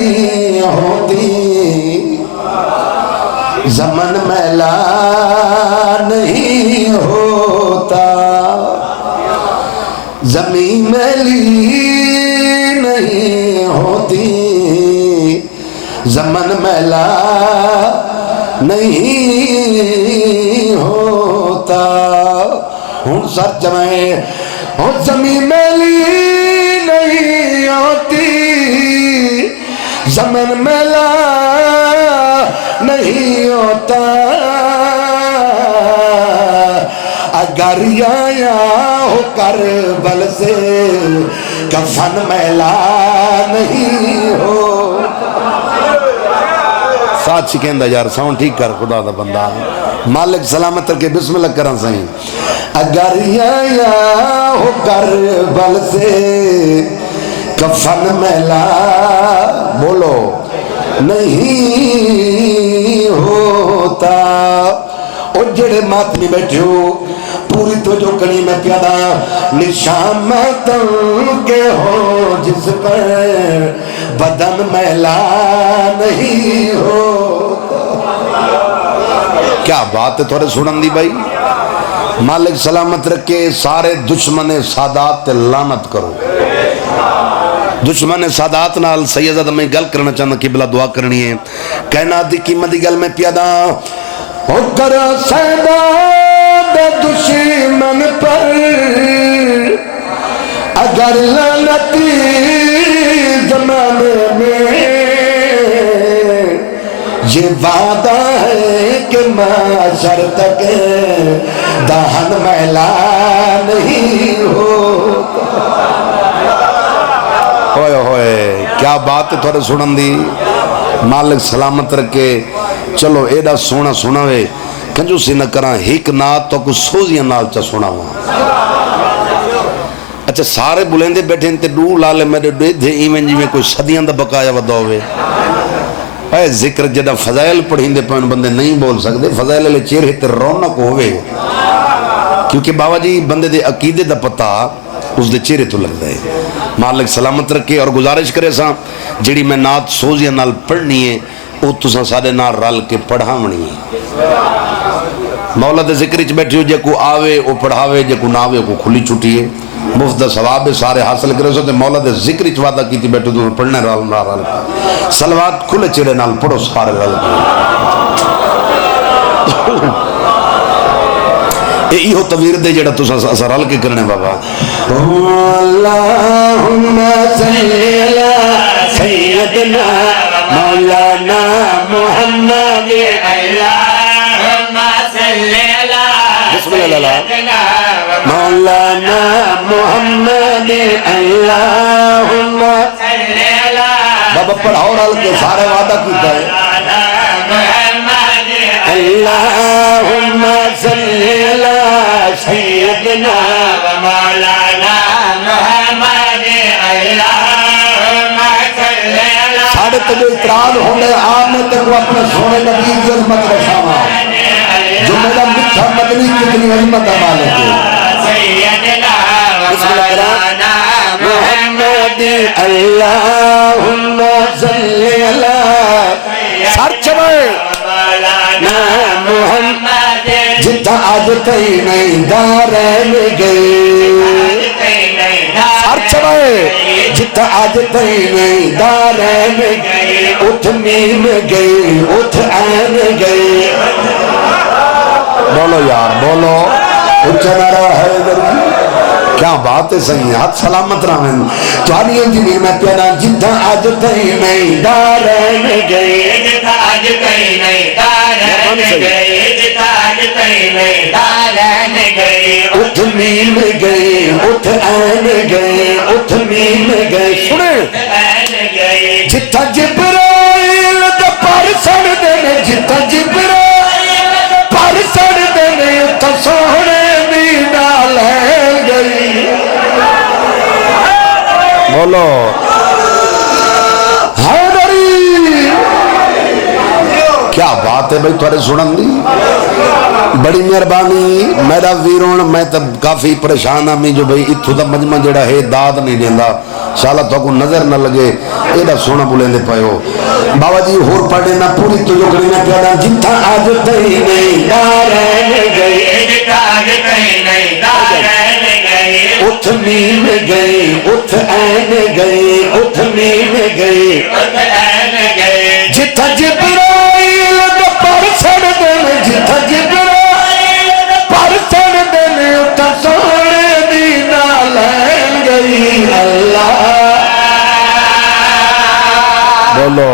نہیں ہوتی زمن میلا نہیں ہوتا زمین میلی نہیں ہوتی زمن میلا نہیں ہوتا ہوں سر جمائے ہوں زمین میلی نہیں ہوتی زمن میلا نہیں ہوتا اگر آیا ہو کربل سے کفن میلا نہیں ہو ساتھ شکیندہ یار ساؤنڈ ٹھیک کر خدا دا بندہ مالک سلامت رکھے بسم اللہ کرن سائیں اگر آیا ہو کربل سے کفن میلا بولو نہیں ہوتا او جڑے ماتمی بیٹھے ہو پوری تو جو کنی میں پیادا نشان ماتم کے ہو جس پر بدن میلا نہیں ہوتا کیا بات ہے تھوڑے سنن دی بھائی مالک سلامت رکھے سارے دشمن سادات لعنت کرو دشمن سادات نال سیدہ میں گل کرنا چاہتا قبلہ دعا کرنی ہے کہنا دی قیمت دی گل میں پیادا ہو کر سادات دشمن پر اگر لعنتی زمانے میں یہ وعدہ ہے کہ معاشر تک دہن میلا نہیں ہوتا ہوئے ہوئے کیا بات ہے تھوڑے سنن دی مالک سلامت رکھے چلو ایڈا سونا سونا وے کنجو سی نہ کرا ہیک نات تو کچھ سوزیاں نال چا سونا ہوا اچھا سارے بلندے بیٹھے انتے ڈو لالے میرے ڈوے دھے ایمین جی میں کوئی صدیاں دا بقایا ودہ ہوئے اے ذکر جڑا فضائل پڑھیں دے پہن بندے نہیں بول سکتے فضائل لے چہرے تے رونق ہوئے کیونکہ بابا جی بندے دے عقیدے دا پتہ اس دے چہرے تو لگ دے مالک سلامت رکھے اور گزارش کرے ساں جڑی میں نات سوزیاں نال پڑھنی ہے او تساں سارے نال رل کے پڑھاونی ہے مولا دے ذکر وچ بیٹھے ہو جے کو آوے او پڑھاوے جے کو نہ آوے کو کھلی چھٹی ہے مفت ثواب سارے حاصل کرے سو تے مولا دے ذکر وچ وعدہ کیتی بیٹھو تو پڑھنے رل رل صلوات کھلے چہرے نال پڑھو سارے رل یہ ہو تویر دے جڑا تو اسا رل کے کرنے بابا اللہم صلی علی سیدنا مولانا محمد اللہم صلی علی سیدنا مولانا محمد اللہم صلی علی بابا پڑھاؤ رل کے سارے وعدہ کیتا ہے اللہم صلی علی سیدنا مولانا محمد اللہم صلی علی ساڑھے تجھے اطراد ہونے آمد تک وہ اپنے سونے نبی کی عظمت رساما جو میرا مٹھا مدنی کتنی عظمت مالک ہے سیدنا مولانا محمد اللہم صلی علی سار چمائے محمد جتا آج کئی نہیں دارین گئی سار چمائے جتا آج کئی نہیں دارین گئی اٹھ میم گئی اٹھ آن گئی بولو یار بولو اٹھ نرہ حیدر کیا بات ہے صحیح ہاتھ سلامت رہا تو آنی انجلی میں پینا جتا آج کئی نہیں دارین گئی جتا آج کئی نہیں دارین گئی جتا آج کئی نہیں دارین گئی اٹھ میم گئی اٹھ آن گئی اٹھ میم گئی سنے جتا جبرائیل دا پر سڑ دینے جتا جبرائیل پر سڑ دینے تا سوڑے دینا لے گئی بولو حیدری کیا بات ہے بھائی تھوڑے سنن دی بڑی مہربانی میرا ویرون میں تب کافی پریشان ہاں میں جو بھئی اتھو دا مجمع جڑا ہے داد نہیں دیندہ شالا تو کو نظر نہ لگے ایڈا سونا بولیں دے پائے ہو بابا جی ہور پڑھے نہ پوری تو جو کرنے پیادا جتھا آج تہی نہیں دارین گئی جتھا آج تہی نہیں دارین گئی اتھ میم گئی اتھ این گئی اتھ میم گئی اتھ این گئی جتھا جبرائیل دا پر سڑ دن جتھا جبرائیل دا پر سڑ دن اتھا سونے دینا لین گئی اللہ بولو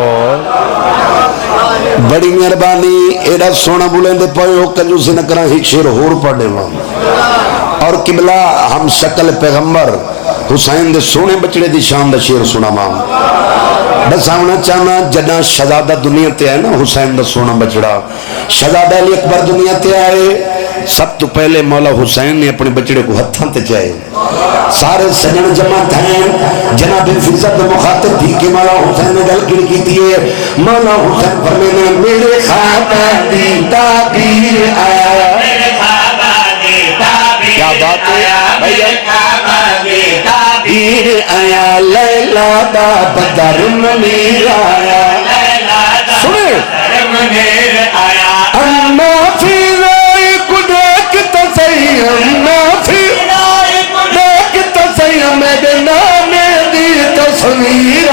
بڑی مہربانی ایڈا سونا بولیں دے پائے ہو کنجو سے نکرہ ہی شیر ہور پڑھے وہاں اور قبلہ ہم شکل پیغمبر حسین دے سونے بچڑے دی شان دا شیر سنا ماں بس آنا چاہنا جنا شہزادہ دنیا تے آئے نا حسین دا سونا بچڑا شہزادہ علی اکبر دنیا تے آئے سب تو پہلے مولا حسین نے اپنے بچڑے کو ہتھاں تے چاہے سارے سجن جمع تھیں جناب فضت مخاطب تھی کہ مولا حسین نے گل کڑ کی تھی مولا حسین فرمینے میرے خانہ دی تعبیر آیا کیا بات ہے میرے خانہ دی تعبیر آیا لیلہ دا بدر منیر آیا سنے منیر آیا اما فی ذائق دیکھتا سی اما فی ذائق دیکھتا سی میرے نام دی تصویر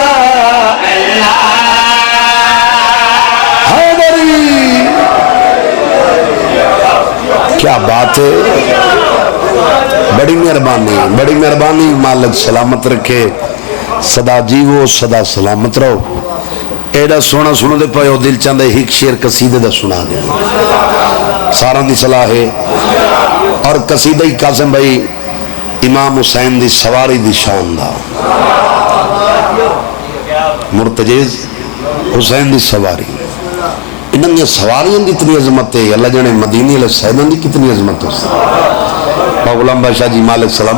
حیدری کیا بات ہے بڑی مہربانی مالک سلامت رکھے صدا جیو صدا سلامت رہو ایڈا سونا سنو دے پائے ہو دل چاندے ہیک شیر قصیدے دا سنا دے ساران دی صلاح ہے اور قصیدہ ہی قاسم بھائی امام حسین دی سواری دی شان دا مرتجز حسین دی سواری انہوں نے سواریاں دی اتنی عظمت ہے اللہ جانے مدینی علیہ السلام دی کتنی عظمت ہے غلام بادشاہ جی مالک سلام